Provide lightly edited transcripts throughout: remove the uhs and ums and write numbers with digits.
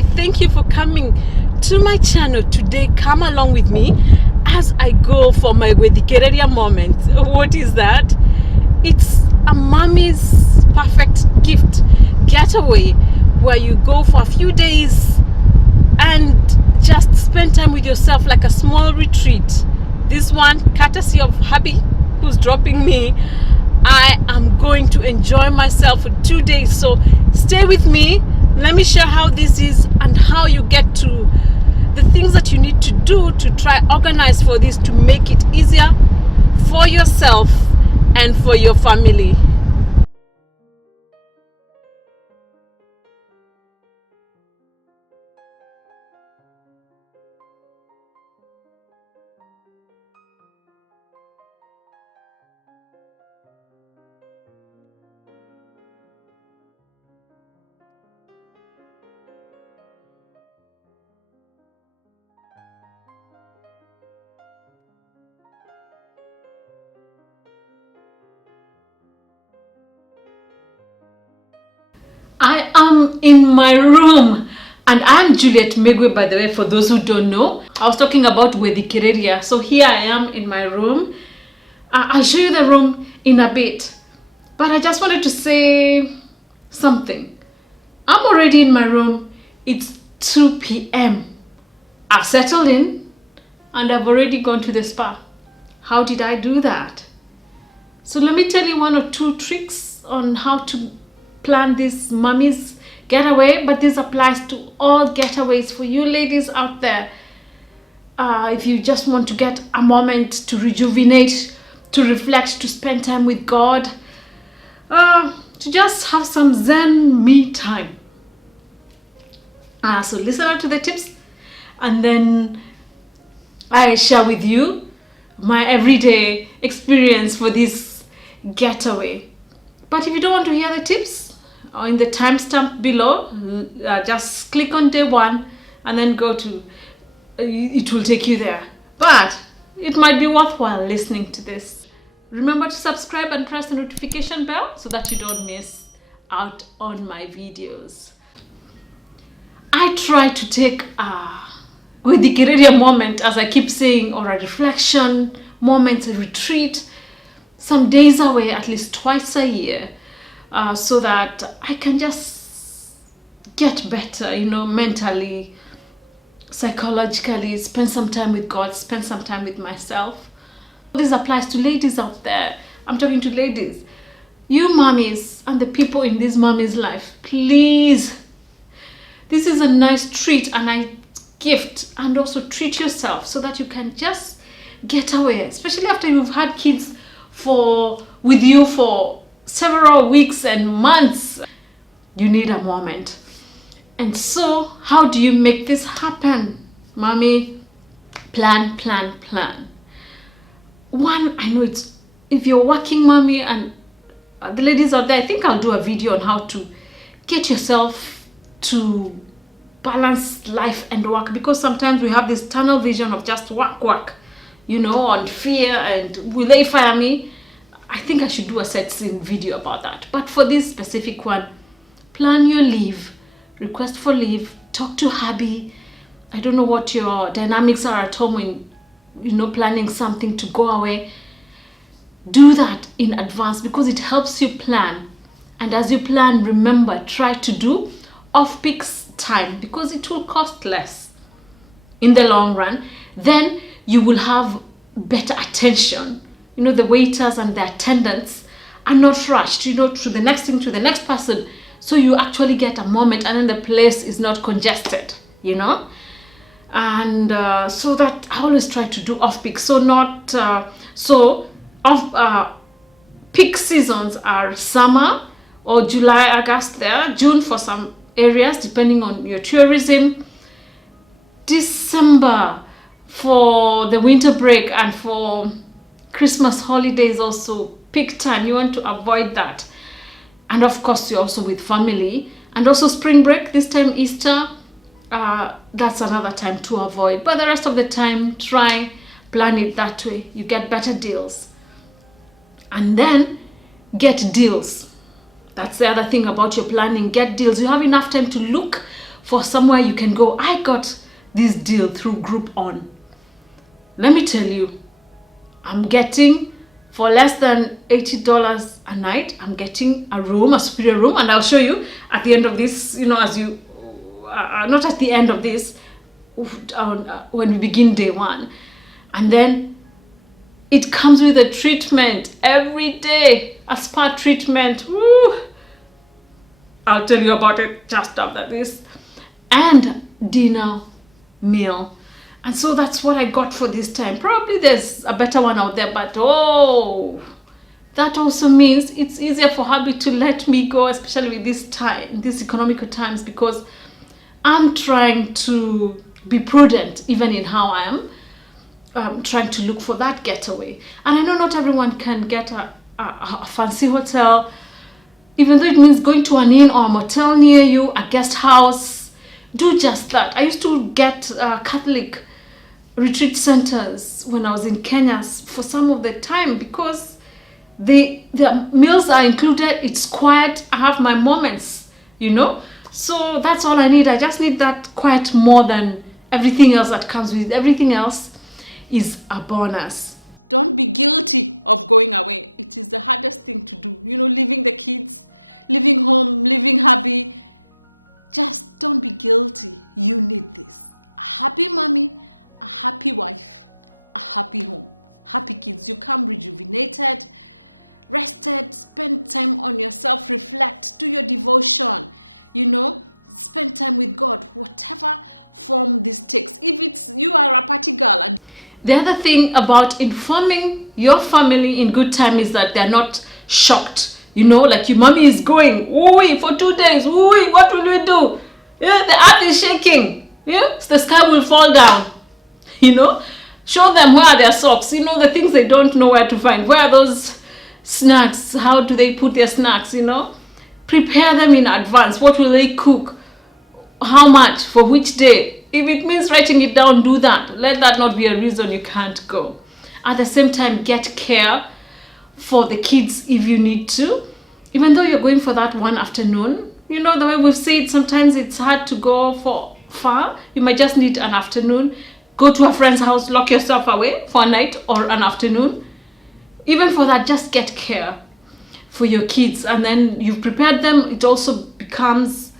Hi, thank you for coming to my channel today. Come along with me as I go for my Gwithikiriria moment. What is that? It's a mommy's perfect gift getaway where you go for a few days and just spend time with yourself, like a small retreat. This one courtesy of hubby, who's dropping me. I am going to enjoy myself for 2 days, so stay with me. Let me share how this is and how you get to the things that you need to do to try organize for this, to make it easier for yourself and for your family. I am in my room and I'm Juliet Megwe, by the way, for those who don't know. I was talking about Gwithikiriria. So here I am in my room. I'll show you the room in a bit. But I just wanted to say something. I'm already in my room. It's 2 p.m. I've settled in and I've already gone to the spa. How did I do that? So let me tell you 1 or 2 tricks on how to plan this mommy's getaway, but this applies to all getaways for you ladies out there. If you just want to get a moment to rejuvenate, to reflect, to spend time with God, to just have some Zen me time. So listen out to the tips and then I share with you my everyday experience for this getaway. But if you don't want to hear the tips, or in the timestamp below, just click on day 1 and then go to, it will take you there. But it might be worthwhile listening to this. Remember to subscribe and press the notification bell so that you don't miss out on my videos. I try to take a Gwithikiriria moment, as I keep saying, or a reflection moment, a retreat, some days away, at least twice a year, so that I can just get better, mentally, psychologically, spend some time with God, spend some time with myself. This applies to ladies out there. I'm talking to ladies. You mommies and the people in this mommy's life, please. This is a nice treat and a gift, and also treat yourself so that you can just get away, especially after you've had kids with you for several weeks and months. You need a moment. And so how do you make this happen? Mommy, plan. One, I know it's, if you're working mommy and the ladies out there, I think I'll do a video on how to get yourself to balance life and work, because sometimes we have this tunnel vision of just work, on fear and will they fire me? I think I should do a sightseeing video about that. But for this specific one, plan your leave, request for leave, talk to hubby. I don't know what your dynamics are at home when, planning something to go away. Do that in advance because it helps you plan. And as you plan, remember, try to do off-peak time because it will cost less in the long run. Then you will have better attention. The waiters and the attendants are not rushed, to the next thing, to the next person. So you actually get a moment and then the place is not congested, And so that I always try to do off-peak. Peak seasons are summer or July, August there, June for some areas, depending on your tourism. December for the winter break and for Christmas holidays also peak time. You want to avoid that. And of course you're also with family. And also spring break, this time Easter, that's another time to avoid. But the rest of the time, plan it that way. You get better deals. And then get deals. That's the other thing about your planning. Get deals. You have enough time to look for somewhere you can go. I got this deal through Groupon. Let me tell you, I'm getting, for less than $80 a night, I'm getting a room, a superior room, and I'll show you at the end of this, as you, not at the end of this, when we begin day one. And then it comes with a treatment every day, a spa treatment. Woo! I'll tell you about it just after this. And dinner, meal. And so that's what I got for this time. Probably there's a better one out there, but that also means it's easier for hubby to let me go, especially with this time, these economical times, because I'm trying to be prudent even in how I am trying to look for that getaway. And I know not everyone can get a fancy hotel, even though it means going to an inn or a motel near you, a guest house. Do just that. I used to get Catholic retreat centers when I was in Kenya for some of the time, because the meals are included, it's quiet, I have my moments, so that's all I need. I just need that quiet more than everything else that comes with it. Everything else is a bonus. Don't be guilty of going away. It is the hardest thing to do, leaving the kids, leaving home, leaving hubby. Just don't be guilty. You need this. A happy mommy, a happy wife, a happy home, happy kids. You come rejuvenated, rested, spend time on yourself, reflect, do your devotion, spend time with God, whatever form this takes. If it's you are a party girl. And the other thing about informing your family in good time is that they're not shocked. Like your mommy is going, ooh, for 2 days, ooh, what will we do? Yeah, the earth is shaking. Yeah, the sky will fall down. Show them where are their socks, the things they don't know where to find. Where are those snacks? How do they put their snacks, Prepare them in advance. What will they cook? How much? For which day? If it means writing it down, do that. Let that not be a reason you can't go. At the same time, get care for the kids if you need to. Even though you're going for that one afternoon, the way we've said, sometimes it's hard to go for far. You might just need an afternoon. Go to a friend's house, lock yourself away for a night or an afternoon. Even for that, just get care for your kids. And then you've prepared them. It also becomes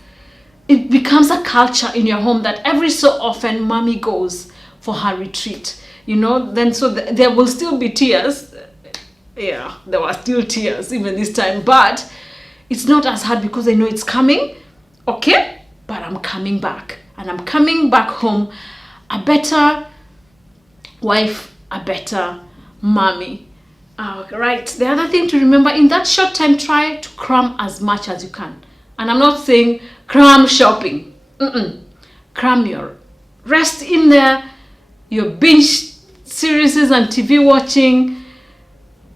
a culture in your home that every so often mommy goes for her retreat. Then so there will still be tears. Yeah, there were still tears even this time. But it's not as hard because I know it's coming. Okay? But I'm coming back. And I'm coming back home a better wife, a better mommy. Right. The other thing to remember, in that short time, try to cram as much as you can. And I'm not saying cram shopping. Cram your rest in there, your binge series and TV watching,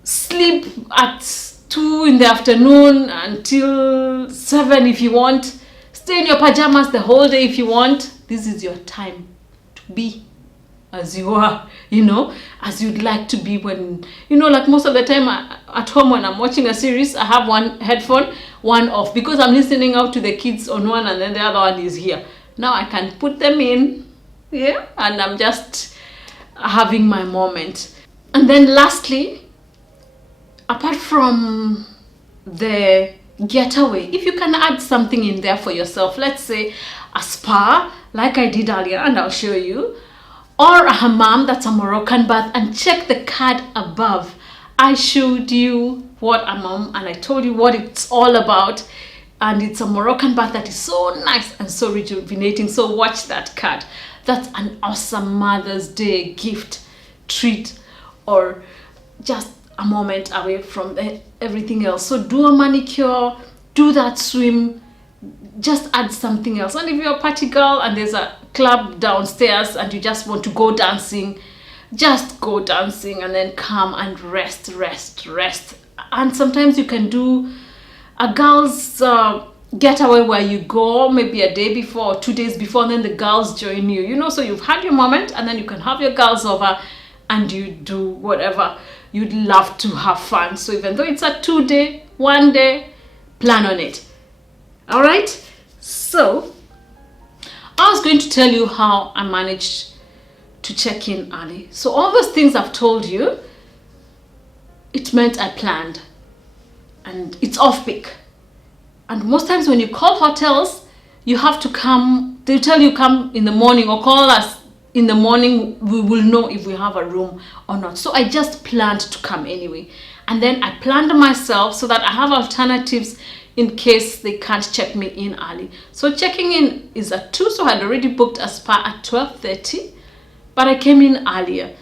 sleep at 2 in the afternoon until 7 if you want. Stay in your pajamas the whole day if you want. This is your time to be as you are, as you'd like to be when, like most of the time at home when I'm watching a series, I have one headphone, one off, because I'm listening out to the kids on one and then the other one is here. Now I can put them in, and I'm just having my moment. And then lastly, apart from the getaway, if you can add something in there for yourself, let's say a spa like I did earlier, and I'll show you, or a hammam, that's a Moroccan bath, and check the card above. I showed you what a hammam and I told you what it's all about, and it's a Moroccan bath that is so nice and so rejuvenating. So watch that card. That's an awesome Mother's Day gift, treat, or just a moment away from everything else. So do a manicure, do that swim, just add something else. And if you're a party girl and there's a club downstairs and you just want to go dancing, just go dancing and then come and rest. And sometimes you can do a girl's getaway where you go maybe a day before or 2 days before, and then the girls join you, so you've had your moment and then you can have your girls over and you do whatever you'd love to have fun. So even though it's a 2 day, 1 day, plan on it. All right. So going to tell you how I managed to check in early. So all those things I've told you, it meant I planned. And it's off-peak. And most times when you call hotels, you have to come, they tell you come in the morning or call us in the morning. We will know if we have a room or not. So I just planned to come anyway. And then I planned myself so that I have alternatives in case they can't check me in early. So checking in is at 2, so I had already booked a spa at 12:30, but I came in earlier.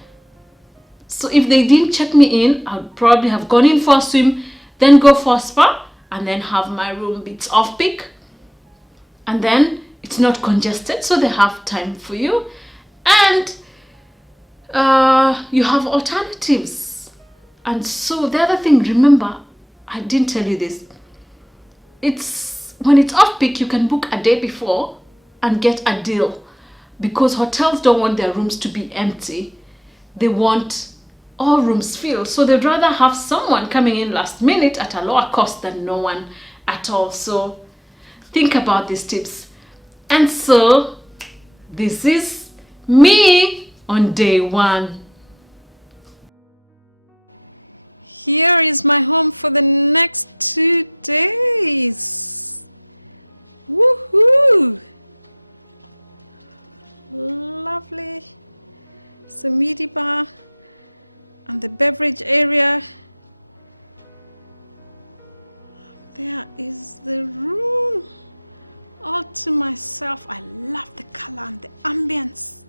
So if they didn't check me in, I would probably have gone in for a swim, then go for a spa, and then have my room. It's off peak, and then it's not congested, so they have time for you, and you have alternatives. And so the other thing, remember, I didn't tell you this, it's when it's off peak, you can book a day before and get a deal, because hotels don't want their rooms to be empty. They want all rooms filled, so they'd rather have someone coming in last minute at a lower cost than no one at all. So think about these tips. And so this is me on day 1. Here is my home for the next 2 days. Woohoo! Lovely. It's a midi bar and the beverage area. There is the room all to myself. I love the color and the ambience.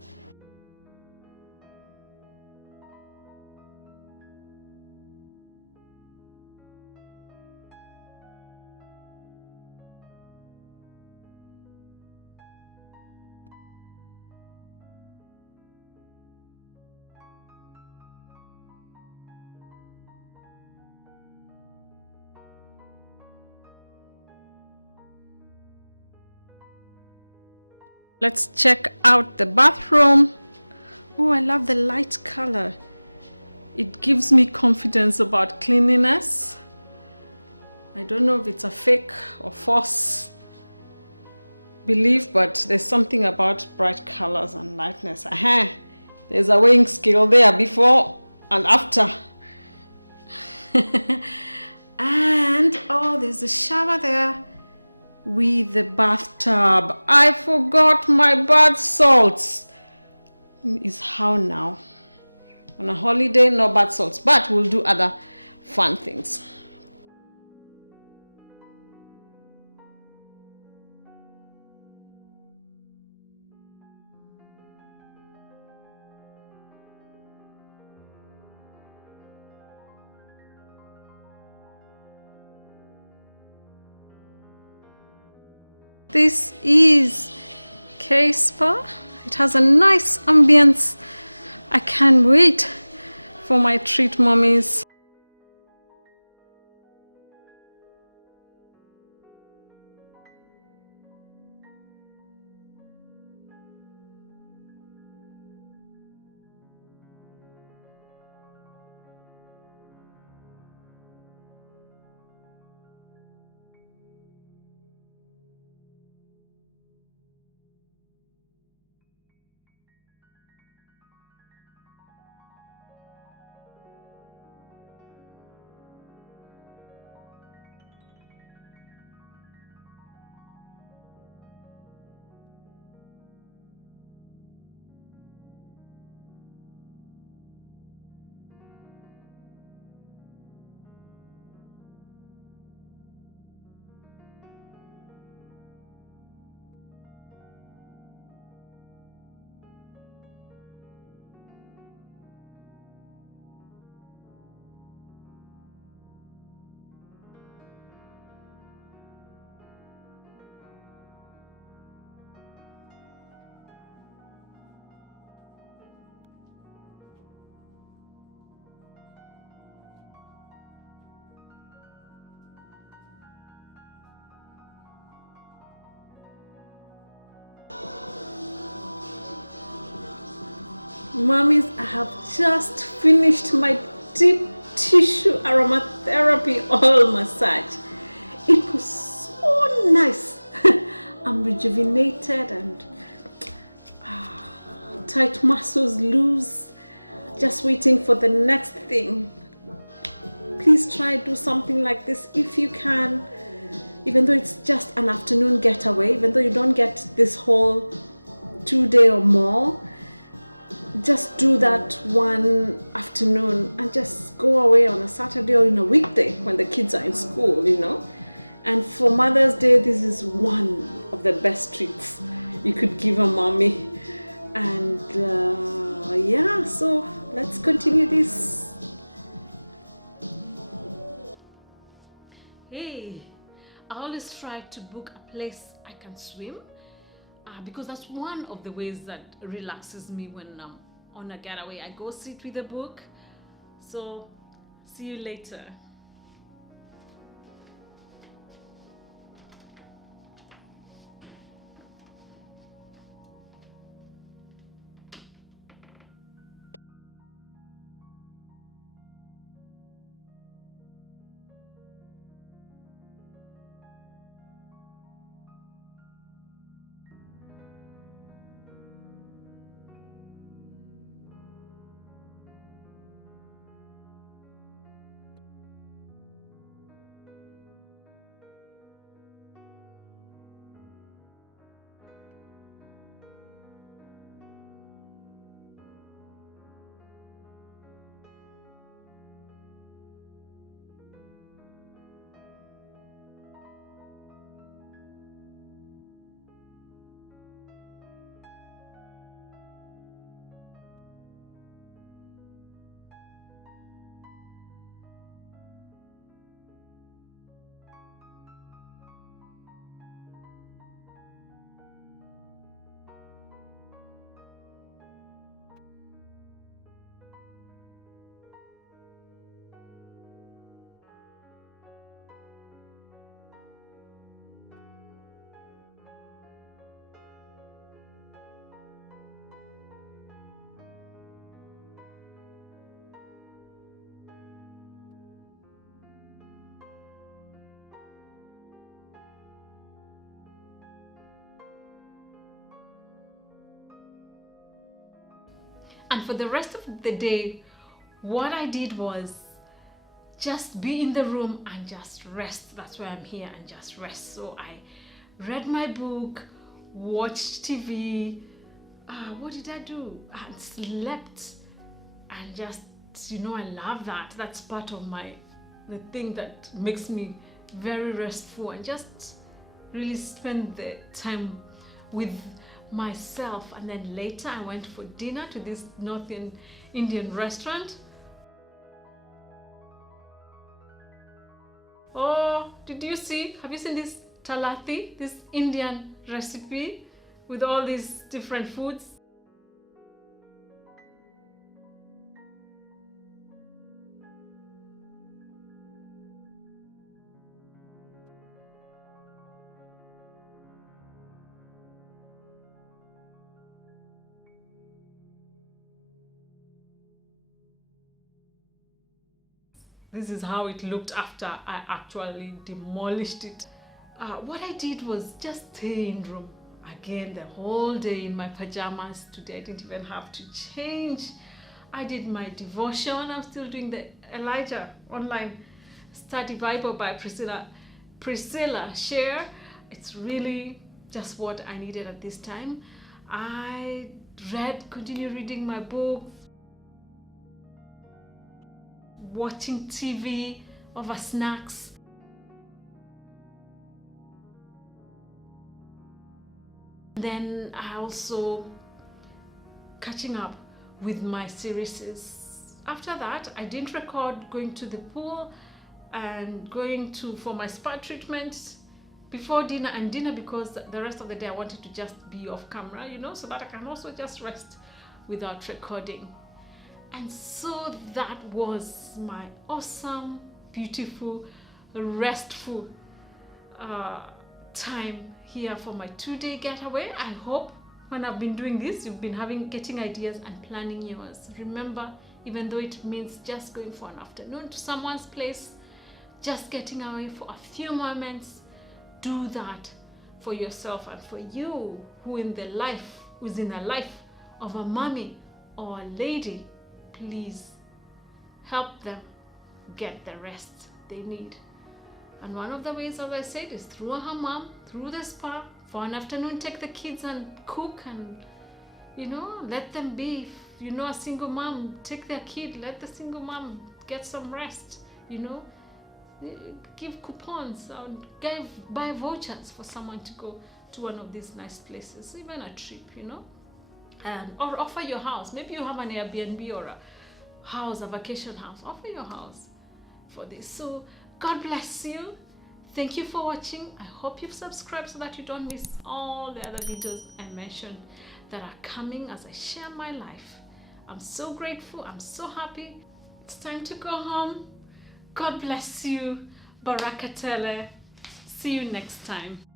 Let's check out the bathroom. Oh, I love the light color. It gives me confidence about cleanliness. I don't know if it's a fake or false belief, but there's something about bright colors and lightness. Aha! There's a weighing scale there before and after. And oh, there's a shower there with the bathtub. I forgot my bath salts. Is how now? On a holiday, no bath salts, but we'll do other fun things. This is K-Spa. It has a nice ambience. I can't wait for my treat mommies. Mommies, I have just finished my deep tissue aromatherapy oil massage. It was so nice. I'm rejuvenated and tight muscles loose, just waiting for the next thing. Please try do something like this if you can, even though it's just an afternoon getaway, even though you don't get this whole 2 day or more. Just do that one afternoon and just go away on a Saturday or in a weekday when the kids are in school, And for Mother's Day, this is one of the best treats you could give a mommy. And yeah, so let's continue this. Hey, I always try to book a place I can swim because that's one of the ways that relaxes me when I'm on a getaway. I go sit with a book. So see you later. And for the rest of the day, what I did was just be in the room and just rest. That's why I'm here, and just rest. So I read my book, watched TV. What did I do? And slept. And just, I love that. That's part of the thing that makes me very restful, and just really spend the time with myself. And then later I went for dinner to this North Indian restaurant. Oh, have you seen this talati, this Indian recipe with all these different foods? This is how it looked after I actually demolished it. What I did was just stay in room again the whole day in my pajamas. Today I didn't even have to change. I did my devotion. I'm still doing the Elijah online study Bible by Priscilla Share. It's really just what I needed at this time. I continued reading my book, watching TV over snacks. Then I also catching up with my series. After that, I didn't record going to the pool and going for my spa treatment before dinner and dinner, because the rest of the day I wanted to just be off camera, so that I can also just rest without recording. And so that was my awesome, beautiful, restful time here for my 2-day getaway. I hope when I've been doing this, you've been getting ideas and planning yours. Remember, even though it means just going for an afternoon to someone's place, just getting away for a few moments, do that for yourself and for you who's in a life of a mommy or a lady, please help them get the rest they need. And one of the ways, as I said, is through a hammam, through the spa. For an afternoon, take the kids and cook and, let them be. If you know a single mom, take their kid, let the single mom get some rest, Give coupons or buy vouchers for someone to go to one of these nice places, even a trip, or offer your house. Maybe you have an Airbnb or a house, a vacation house. Offer your house for this. So God bless you. Thank you for watching. I hope you've subscribed so that you don't miss all the other videos I mentioned that are coming as I share my life. I'm so grateful. I'm so happy. It's time to go home. God bless you. Barakatele. See you next time.